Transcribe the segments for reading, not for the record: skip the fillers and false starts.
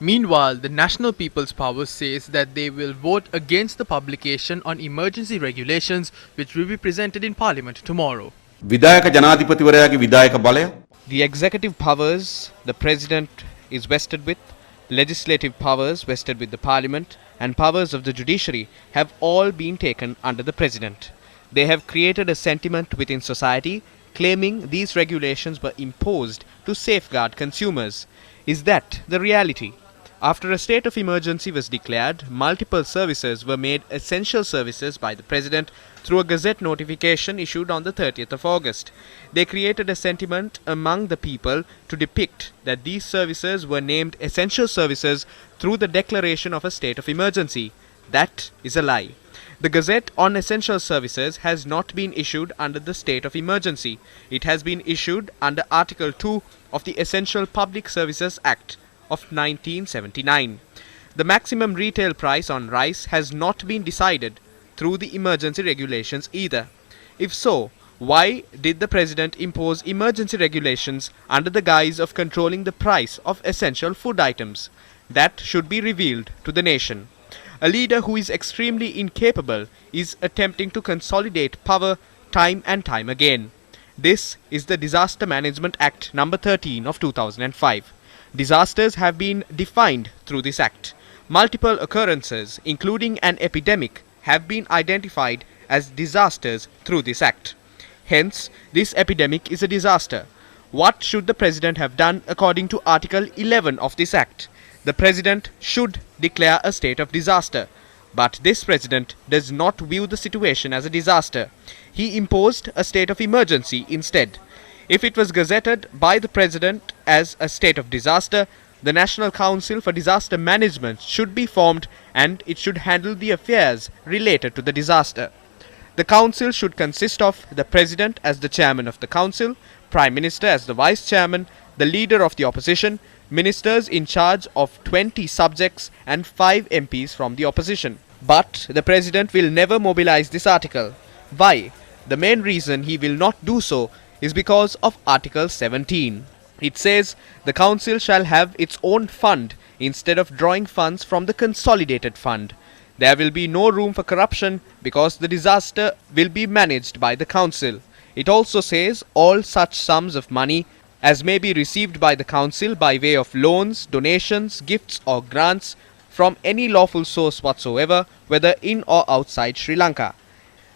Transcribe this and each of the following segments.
Meanwhile, the National People's Power says that they will vote against the publication on emergency regulations which will be presented in Parliament tomorrow. විධායක ජනාධිපතිවරයාගේ විධායක බලය The executive powers the president is vested with, legislative powers vested with the parliament, and powers of the judiciary have all been taken under the president. They have created a sentiment within society claiming these regulations were imposed to safeguard consumers. Is that the reality? After a state of emergency was declared, multiple services were made essential services by the President through a Gazette notification issued on the 30th of August. They created a sentiment among the people to depict that these services were named essential services through the declaration of a state of emergency. That is a lie. The Gazette on essential services has not been issued under the state of emergency. It has been issued under Article 2 of the Essential Public Services Act of 1979. The maximum retail price on rice has not been decided through the emergency regulations either. If so, why did the President impose emergency regulations under the guise of controlling the price of essential food items? That should be revealed to the nation. A leader who is extremely incapable is attempting to consolidate power time and time again. This is the Disaster Management Act number 13 of 2005. Disasters have been defined through this act. Multiple occurrences, including an epidemic, have been identified as disasters through this act. Hence, this epidemic is a disaster. What should the President have done according to Article 11 of this act? The President should declare a state of disaster. But this President does not view the situation as a disaster. He imposed a state of emergency instead. If it was gazetted by the President as a state of disaster, the National Council for Disaster Management should be formed and it should handle the affairs related to the disaster. The Council should consist of the President as the Chairman of the Council, Prime Minister as the Vice Chairman, the Leader of the Opposition, Ministers in charge of 20 subjects and 5 MPs from the opposition. But the President will never mobilize this article. Why? The main reason he will not do so is because of Article 17. It says the Council shall have its own fund instead of drawing funds from the consolidated fund. There will be no room for corruption because the disaster will be managed by the Council. It also says all such sums of money as may be received by the Council by way of loans, donations, gifts or grants from any lawful source whatsoever, whether in or outside Sri Lanka.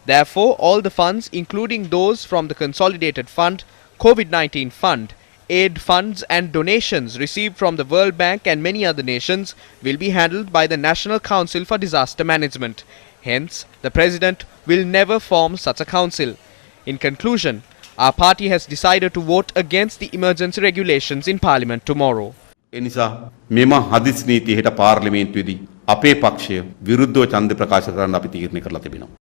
Therefore, all the funds, including those from the Consolidated Fund, COVID-19 Fund, aid funds and donations received from the World Bank and many other nations will be handled by the National Council for Disaster Management. Hence, the President will never form such a council. In conclusion, our party has decided to vote against the emergency regulations in Parliament tomorrow. එනිසා මෙම හදිස් නීතියට පාර්ලිමේන්තුවේදී අපේ පක්ෂය විරුද්ධව ඡන්ද ප්‍රකාශ කරන්න අපි තීරණය කරලා තිබෙනවා.